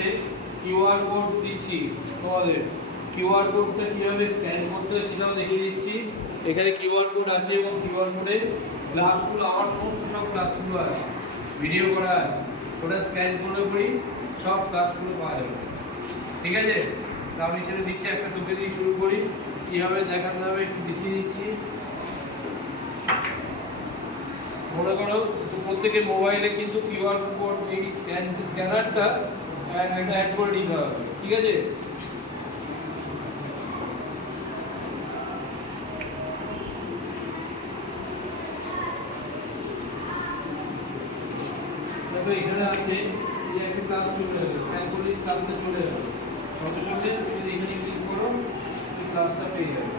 যে QR code দিচ্ছি তোমাদের, কিউআর কোডটা কীভাবে স্ক্যান করতে হয় সেটাও দেখিয়ে দিচ্ছি। এখানে কিউআর কোড আছে এবং কিউআর কোডে ক্লাসগুলো আমার সমস্ত সব ক্লাসগুলো আছে, ভিডিও করা আছে, ওটা স্ক্যান করলে পরেই সব ক্লাসগুলো পাওয়া যাবে। ঠিক আছে, তা আমি সেটা দিচ্ছি, একটা তোকে দিয়ে শুরু করি, কীভাবে দেখাতে হবে একটু দেখিয়ে দিচ্ছি। মনে করো প্রত্যেকের মোবাইলে কিন্তু কিউআর কোড এই স্ক্যানারটা একটা অ্যাড করে নিতে হবে। ঠিক আছে, দেখো এখানে আছে এই একটা ক্লাস চলে যাবে, স্ক্যান করলে ক্লাসটা চলে যাবে, সঙ্গে সঙ্গে তুমি যদি এখানে ক্লিক করো এই ক্লাসটা পেয়ে যাবে।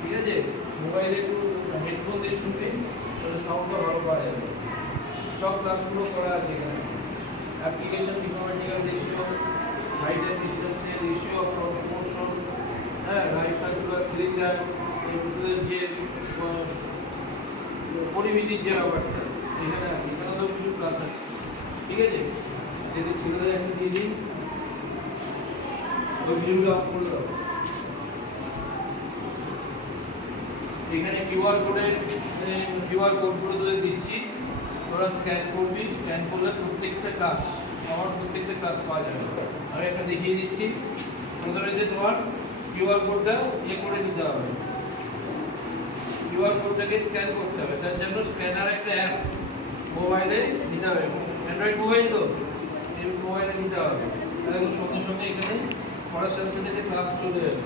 ঠিক আছে, মোবাইলে একটু হেডফোন দিয়ে শুনবে তাহলে সাউন্ডটা ভালো পাওয়া যাবে। সব ক্লাসগুলো করা আছে এখানে, application informatical ratio, height and ডিস্টেন্সের রেশিও অফ প্রপোর্শন, হ্যাঁ, রাইট সার্কুলার সিলিন্ডার, এগুলোর যে পরিমিতির যে ব্যাপারটা এখানে আছে, এখানেও কিছু ক্লাস আছে। ঠিক আছে, যদি ছেলেদের একটা দিয়ে দিন, ওই ভিডিওটা অফ করে দাও। এখানে কিউআর কোডগুলো তোদের দিচ্ছি, তোরা স্ক্যান করবি, স্ক্যান করলে প্রত্যেকটা ক্লাস আমার প্রত্যেকটা ক্লাস পাওয়া যাবে। আমি একটা দেখিয়ে দিচ্ছি, প্রথমে যে তোমার কিউআর কোডটা করে নিতে হবে, কিউআর কোডটাকে স্ক্যান করতে হবে, তার জন্য স্ক্যানার একটা অ্যাপ মোবাইলে নিতে হবে, অ্যান্ড্রয়েড মোবাইল তো এই মোবাইলে নিতে হবে, তাহলে সঙ্গে সঙ্গে এখানে পড়ার সাথে সাথে ক্লাস চলে যাবে।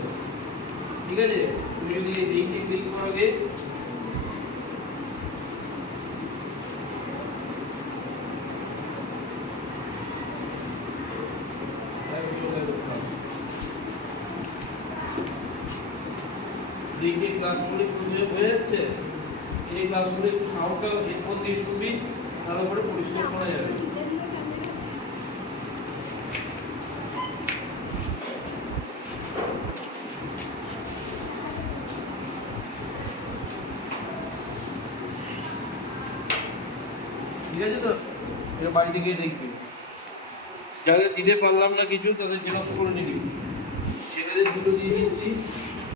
ঠিক আছে, তুমি যদি এই লিঙ্কে ক্লিক করো গে লিঙ্কে ক্লাসগুলি হয়ে যাচ্ছে, এই ক্লাসগুলি একটু সাউন্ডটা হেডফোন দিয়ে শুনবি, তার উপরে পরিষ্কার শোনা যাবে। ঠিক আছে, তো এটা বাড়িতে গিয়ে দেখবি, যাদের দিতে পারলাম না কিছু তাদের জেরক্স করে নিবি। ছেলেদের দুটো দিয়ে দিচ্ছি।